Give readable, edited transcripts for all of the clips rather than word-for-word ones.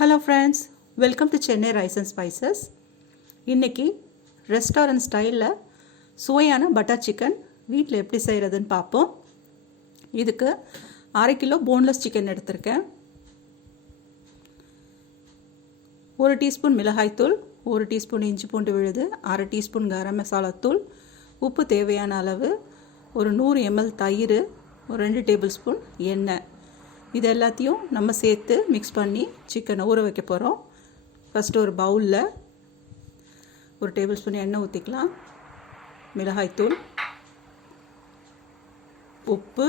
Hello friends, welcome to Chennai rice and spices. இன்னைக்கு restaurant ஸ்டைலில் சுவையான பட்டர் சிக்கன் வீட்டில் எப்படி செய்கிறதுன்னு பார்ப்போம். இதுக்கு 1/2 கிலோ போன்லெஸ் சிக்கன் எடுத்திருக்கேன். 1 டீஸ்பூன் மிளகாய்த்தூள், 1 டீஸ்பூன் இஞ்சி பூண்டு விழுது, 1/2 டீஸ்பூன் கரம் மசாலா தூள், உப்பு தேவையான அளவு, ஒரு 100 ml தயிர், ஒரு 2 டேபிள் ஸ்பூன் எண்ணெய். இது எல்லாத்தையும் நம்ம சேர்த்து மிக்ஸ் பண்ணி சிக்கனை ஊற வைக்க போகிறோம். ஃபஸ்ட்டு ஒரு பவுலில் 1 டேபிள் ஸ்பூன் எண்ணெய் ஊற்றிக்கலாம். மிளகாய்த்தூள், உப்பு,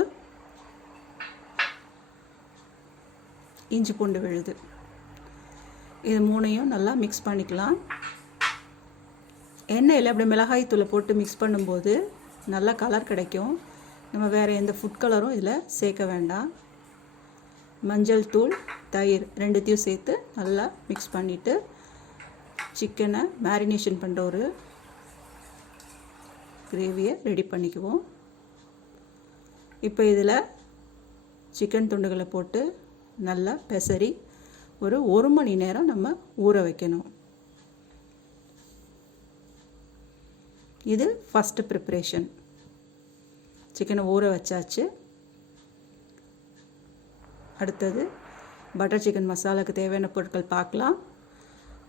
இஞ்சி பூண்டு விழுது, இது மூணையும் நல்லா மிக்ஸ் பண்ணிக்கலாம். எண்ணெயில் அப்படி மிளகாய்த்தூளை போட்டு மிக்ஸ் பண்ணும்போது நல்லா கலர் கிடைக்கும். நம்ம வேறு எந்த ஃபுட் கலரும் இதில் சேர்க்க வேண்டாம். மஞ்சள் தூள், தயிர் ரெண்டுத்தையும் சேர்த்து நல்லா மிக்ஸ் பண்ணிவிட்டு சிக்கனை மேரினேஷன் பண்ணுற ஒரு கிரேவியை ரெடி பண்ணிக்குவோம். இப்போ இதில் சிக்கன் துண்டுகளை போட்டு நல்லா பெசரி ஒரு 1 மணி நேரம் நம்ம ஊற வைக்கணும். இது ஃபஸ்ட்டு ப்ரிப்ரேஷன். சிக்கனை ஊற வச்சாச்சு. அடுத்தது பட்டர் சிக்கன் மசாலாவுக்கு தேவையான பொருட்கள் பார்க்கலாம்.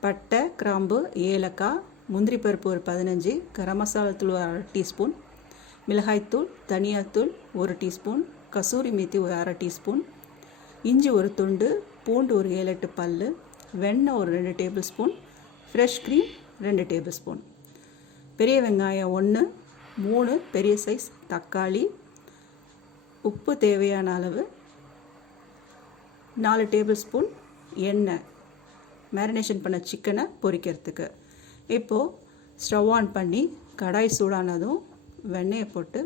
பட்டை, கிராம்பு, ஏலக்காய், முந்திரி பருப்பு ஒரு 15, கரம் மசாலா தூள் 1/2 டீஸ்பூன், மிளகாய்த்தூள், தனியாத்தூள் 1 டீஸ்பூன், கசூரி மேத்தி ஒரு 1/2 டீஸ்பூன், இஞ்சி ஒரு துண்டு, பூண்டு ஒரு 7-8 பல், வெண்ணெய் ஒரு 2 table spoon, fresh cream 2 table spoon, பெரிய வெங்காயம் 1, 3 பெரிய சைஸ் தக்காளி, உப்பு தேவையான அளவு, 4 டேபிள் ஸ்பூன் எண்ணெய் மேரினேஷன் பண்ண சிக்கனை பொரிக்கிறதுக்கு. இப்போது ஸ்டவ் ஆன் பண்ணி கடாய் சூடானதும் வெண்ணெயை போட்டு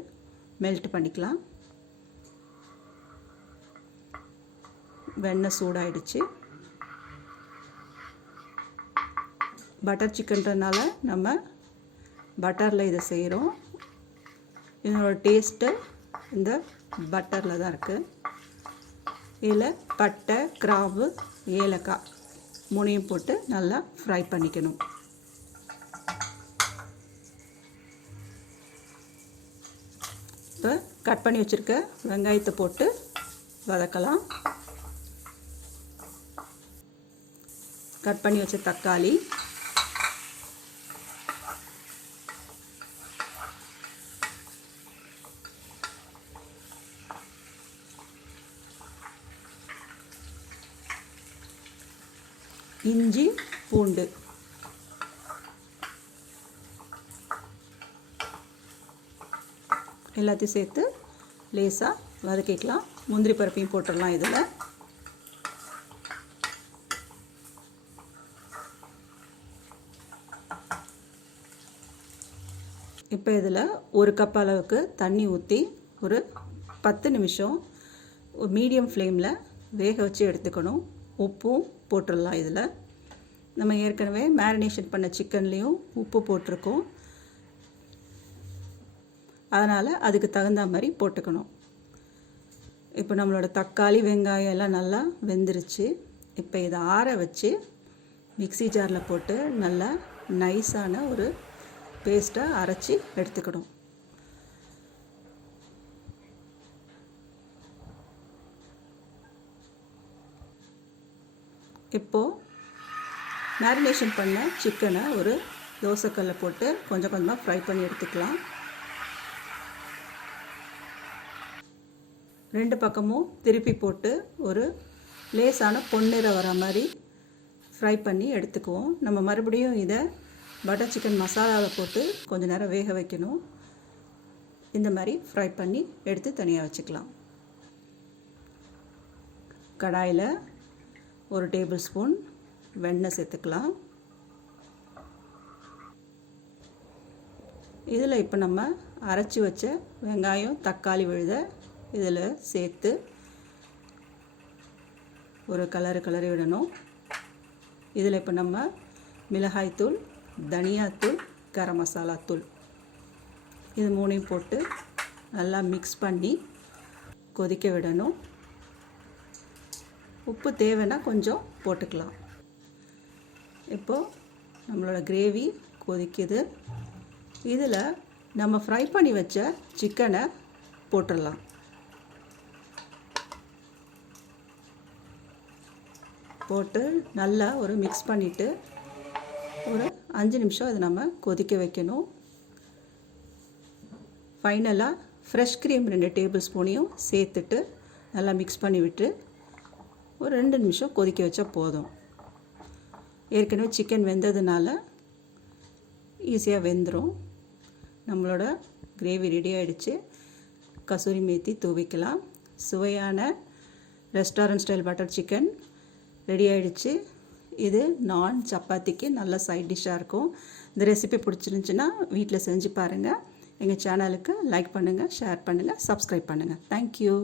மெல்ட் பண்ணிக்கலாம். வெண்ணெய் சூடாயிடுச்சு. பட்டர் சிக்கன்றனால நம்ம பட்டரில் இதை செய்கிறோம். இதனோட டேஸ்ட்டு இந்த பட்டரில் தான் இருக்குது. இதில் பட்டை, கிராம்பு, ஏலக்காய் மூணையும் போட்டு நல்லா ஃப்ரை பண்ணிக்கணும். இப்போ கட் பண்ணி வச்சுருக்க வெங்காயத்தை போட்டு வதக்கலாம். கட் பண்ணி வச்ச தக்காளி, இஞ்சி, பூண்டு, எல்லாத்தையும் சேர்த்து லேசாக வதக்கிக்கலாம். முந்திரி பருப்பையும் போட்டுடலாம். இதில் இப்போ இதில் 1 கப் அளவுக்கு தண்ணி ஊற்றி ஒரு 10 நிமிஷம் ஒரு மீடியம் ஃப்ளேமில் வேக வச்சு எடுத்துக்கணும். உப்பும் போட்டுடலாம். இதில் நம்ம ஏற்கனவே மேரினேஷன் பண்ண சிக்கன்லேயும் உப்பு போட்டிருக்கோம். அதனால் அதுக்கு தகுந்த மாதிரி போட்டுக்கணும். இப்போ நம்மளோட தக்காளி, வெங்காயம் எல்லாம் நல்லா வெந்துருச்சு. இப்போ இதை ஆற வச்சு மிக்ஸி ஜாரில் போட்டு நல்லா நைஸான ஒரு பேஸ்ட்டை அரைச்சி எடுத்துக்கணும். இப்போது மேரினேஷன் பண்ண சிக்கனை ஒரு தோசைக்கல்லில் போட்டு கொஞ்சம் கொஞ்சமாக ஃப்ரை பண்ணி எடுத்துக்கலாம். 2 பக்கமும் திருப்பி போட்டு ஒரு லேசான பொன்னிறம் வர மாதிரி ஃப்ரை பண்ணி எடுத்துக்குவோம். நம்ம மறுபடியும் இதை பட்டர் சிக்கன் மசாலாவில் போட்டு கொஞ்சம் நேரம் வேக வைக்கணும். இந்த மாதிரி ஃப்ரை பண்ணி எடுத்து தனியாக வச்சுக்கலாம். கடாயில் 1 டேபிள் ஸ்பூன் வெண்ணெய் சேர்த்துக்கலாம். இதில் இப்போ நம்ம அரைச்சி வச்ச வெங்காயம், தக்காளி விழுத இதில் சேர்த்து ஒரு கிளறி விடணும். இதில் இப்போ நம்ம மிளகாய்த்தூள், தனியாத்தூள், கரம் மசாலா தூள் இது மூணையும் போட்டு நல்லா மிக்ஸ் பண்ணி கொதிக்க விடணும். உப்பு தேவைன்னா கொஞ்சம் போட்டுக்கலாம். இப்போது நம்மளோட கிரேவி கொதிக்குது. இதில் நம்ம ஃப்ரை பண்ணி வச்ச சிக்கனை போட்டுடலாம். போட்டு நல்லா ஒரு மிக்ஸ் பண்ணிவிட்டு ஒரு 5 நிமிஷம் இதை நம்ம கொதிக்க வைக்கணும். ஃபைனலாக ஃப்ரெஷ் க்ரீம் 2 டேபிள் ஸ்பூனையும் சேர்த்துட்டு நல்லா மிக்ஸ் பண்ணி விட்டு ஒரு 2 நிமிஷம் கொதிக்க வச்சா போதும். ஏற்கனவே சிக்கன் வெந்ததுனால ஈஸியாக வெந்துடும். நம்மளோட கிரேவி ரெடி ஆகிடுச்சு. கசூரி மேத்தி தூவிக்கலாம். சுவையான restaurant style butter chicken ready ஆகிடுச்சு. இது நான் சப்பாத்திக்கு நல்ல சைட் டிஷ்ஷாக இருக்கும். இந்த ரெசிபி பிடிச்சிருந்துச்சின்னா வீட்டில் செஞ்சு பாருங்கள். எங்கள் சேனலுக்கு லைக் பண்ணுங்கள், ஷேர் பண்ணுங்கள், சப்ஸ்கிரைப் பண்ணுங்கள். தேங்க்யூ.